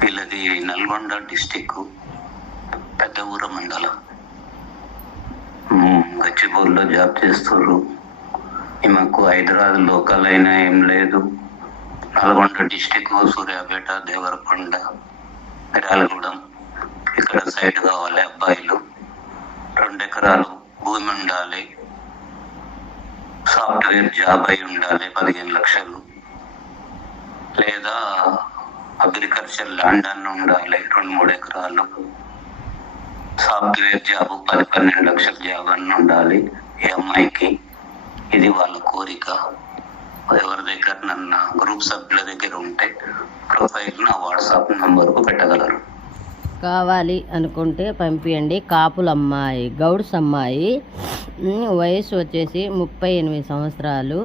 వీళ్ళది నల్గొండ డిస్టిక్ పెద్ద ఊర మండలం. గచ్చిబౌలిలో జాబ్ చేస్తారు. ఈమెకు హైదరాబాద్ లోకల్ అయినా ఏం లేదు. నల్గొండ డిస్టిక్ సూర్యాపేట, దేవరకొండ, మిర్యాలగూడెం ఇక్కడ సైడ్ కావాలి. అబ్బాయిలు 2 ఎకరాలు భూమి ఉండాలి. సాఫ్ట్వేర్ జాబ్ అయి ఉండాలి. 15 లక్షలు, లేదా అగ్రికల్చర్ ల్యాండ్ అన్న ఉండాలి. 2-3 ఎకరాలు. సాఫ్ట్వేర్ జాబ్ 10-12 లక్షల జాబ్ అన్న ఉండాలి ఈ అమ్మాయికి. ఇది వాళ్ళ కోరిక. ఎవరి దగ్గర నన్న గ్రూప్ సభ్యుల దగ్గర ఉంటే ప్రొఫైల్ నా వాట్సాప్ నంబర్కు పెట్టగలరు. కావాలి అనుకుంటే పంపించండి. కాపుల అమ్మాయి, గౌడ్స్ అమ్మాయి, వయసు వచ్చేసి 38 సంవత్సరాలు.